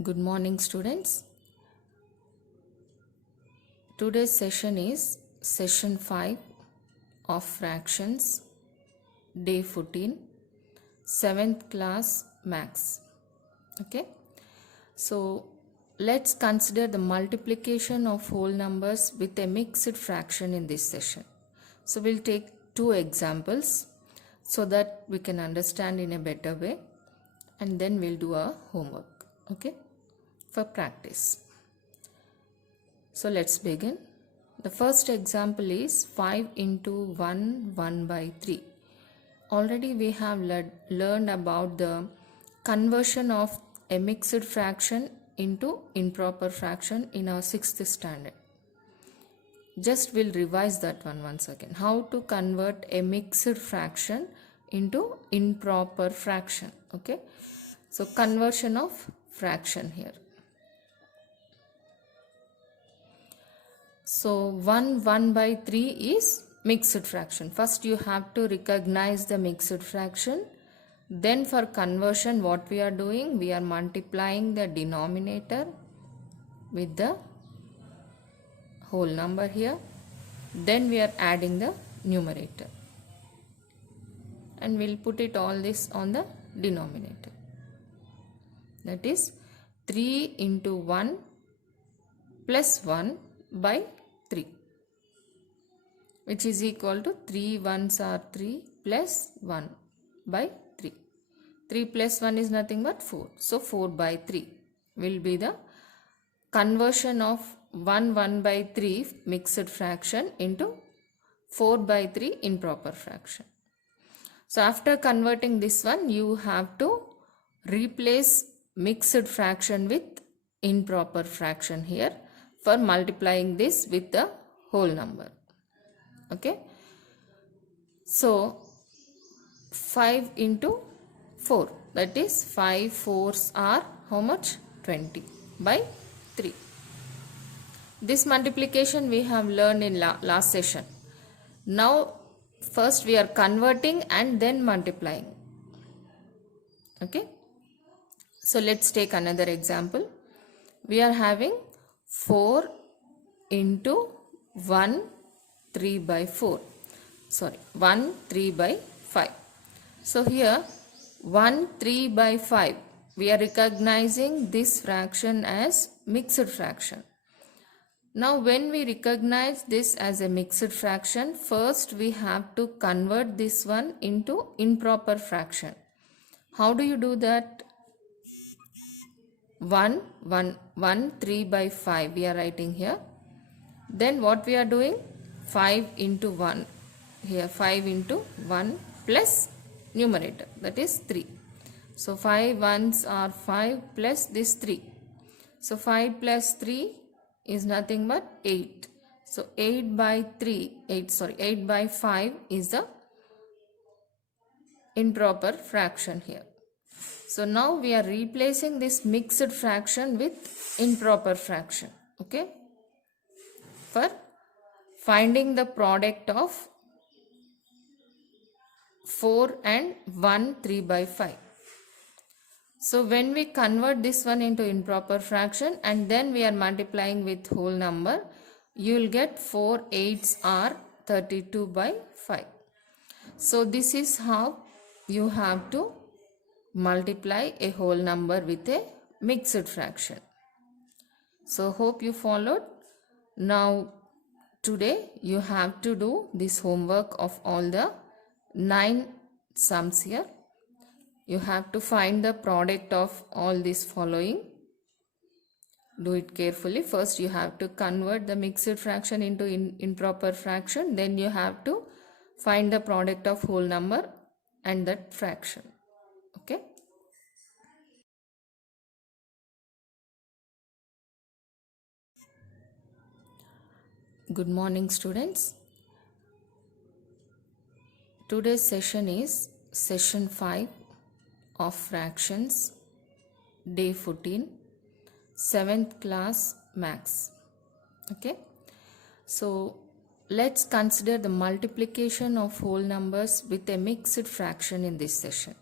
Good morning, students. Today's session is session 5 of fractions, day 14, 7th class max. Okay, so let's consider the multiplication of whole numbers with a mixed fraction in this session. So we'll take two examples so that we can understand in a better way, and then we'll do our homework. Okay, for practice. So let's begin. The first example is 5 into 1, 1 by 3. Already we have learned about the conversion of a mixed fraction into improper fraction in our 6th standard. Just we'll revise that one once again. How to convert a mixed fraction into improper fraction. Okay. So conversion of fraction here. So 1 by 3 is mixed fraction. First you have to recognize the mixed fraction. Then for conversion what we are doing? We are multiplying the denominator with the whole number here. Then we are adding the numerator. And we'll put it all this on the denominator. That is 3 into 1 plus 1 by 3, which is equal to 3 ones are 3 plus 1 by 3. 3 plus 1 is nothing but 4. So 4 by 3 will be the conversion of 1 by 3 mixed fraction into 4 by 3 improper fraction. So after converting this one, you have to replace mixed fraction with improper fraction here for multiplying this with the whole number. Okay. So 5 into 4, that is 5 4s are how much? 20 by 3. This multiplication we have learned in last session. Now first we are converting and then multiplying. Okay. So let's take another example. We are having 4 into 1 3 by 4. Sorry, 1 3 by 5. So here 1 3 by 5. We are recognizing this fraction as mixed fraction. Now when we recognize this as a mixed fraction, first we have to convert this one into improper fraction. How do you do that? 1 3 by 5 we are writing here. Then what we are doing? 5 into 1. Here 5 into 1 plus numerator, that is 3. So 5 ones are 5 plus this 3. So 5 plus 3 is nothing but 8. So 8 by 5 is the improper fraction here. So now we are replacing this mixed fraction with improper fraction. Okay. For finding the product of 4 and 1 3 by 5. So when we convert this one into improper fraction and then we are multiplying with whole number, you will get 4 8s are 32 by 5. So this is how you have to multiply a whole number with a mixed fraction. So hope you followed. Now today you have to do this homework of all the 9 sums here. You have to find the product of all this following. Do it carefully. First you have to convert the mixed fraction into improper fraction. Then you have to find the product of whole number and that fraction. Okay. Good morning, students. Today's session is session 5 of fractions, day 14, 7th class max. Okay. So let's consider the multiplication of whole numbers with a mixed fraction in this session.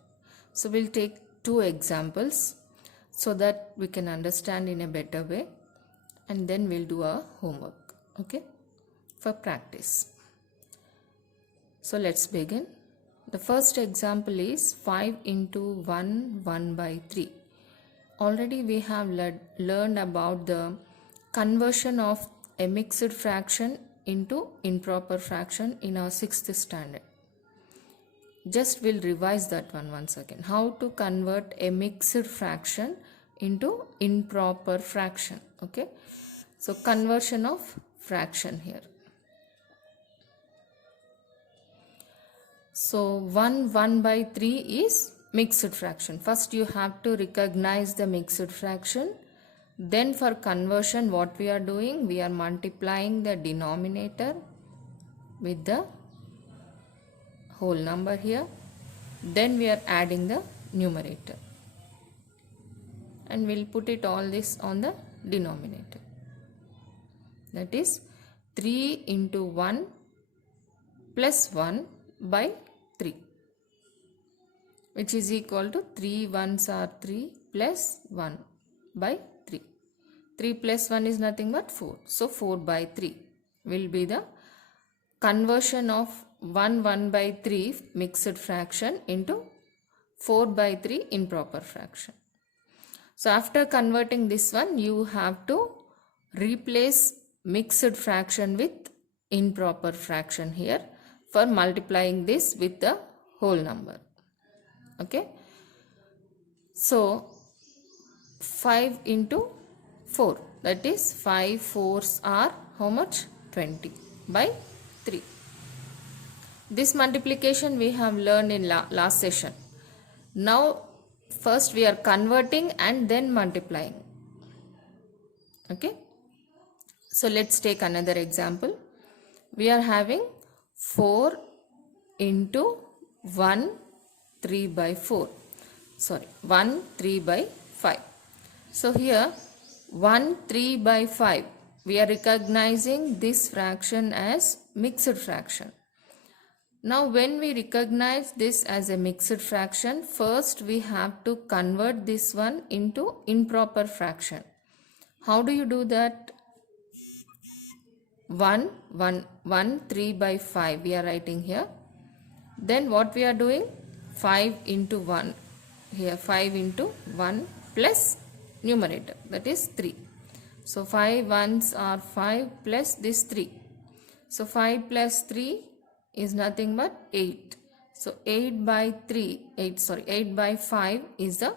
So we'll take two examples so that we can understand in a better way, and then we'll do our homework, okay, for practice. So let's begin. The first example is 5 into 1, 1 by 3. Already we have learned about the conversion of a mixed fraction into improper fraction in our 6th standard. Just we'll revise that one once again. How to convert a mixed fraction into improper fraction, okay? So conversion of fraction here. So 1 by 3 is mixed fraction. First you have to recognize the mixed fraction. Then for conversion, what we are doing? We are multiplying the denominator with the whole number here. Then we are adding the numerator. And we'll put it all this on the denominator. That is 3 into 1 plus 1 by 3, which is equal to 3 ones are 3 plus 1 by 3. 3 plus 1 is nothing but 4. So 4 by 3 will be the conversion of 1 by 3 mixed fraction into 4 by 3 improper fraction. So after converting this one, you have to replace mixed fraction with improper fraction here for multiplying this with the whole number. Okay. So 5 into 4, that is 5 4s are how much? 20 by 3. This multiplication we have learned in last session. Now first we are converting and then multiplying. Okay. So let's take another example. We are having 4 into 1 3 by 4. Sorry, 1 3 by 5. So here 1 3 by 5. We are recognizing this fraction as mixed fraction. Now when we recognize this as a mixed fraction, first we have to convert this one into improper fraction. How do you do that? 1 3 by 5 we are writing here. Then what we are doing? 5 into 1. Here 5 into 1 plus numerator, that is 3. So 5 ones are 5 plus this 3. So 5 plus 3 is nothing but 8. So 8 by 5 is the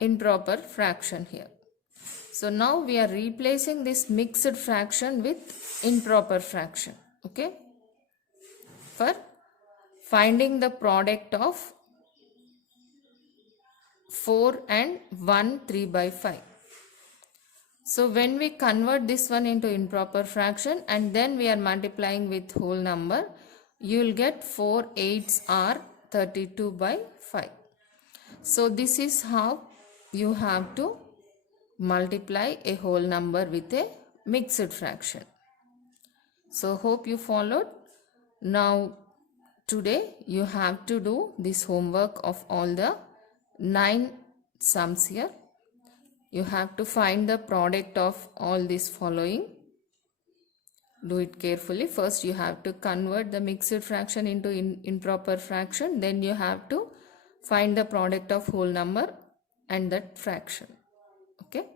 improper fraction here. So now we are replacing this mixed fraction with improper fraction, okay, for finding the product of 4 and 1 3 by 5. So when we convert this one into improper fraction and then we are multiplying with whole number, you will get 4 8s are 32 by 5. So this is how you have to multiply a whole number with a mixed fraction. So hope you followed. Now today you have to do this homework of all the 9 sums here. You have to find the product of all these following. Do it carefully. First you have to convert the mixed fraction into improper fraction. Then you have to find the product of whole number and that fraction. Okay.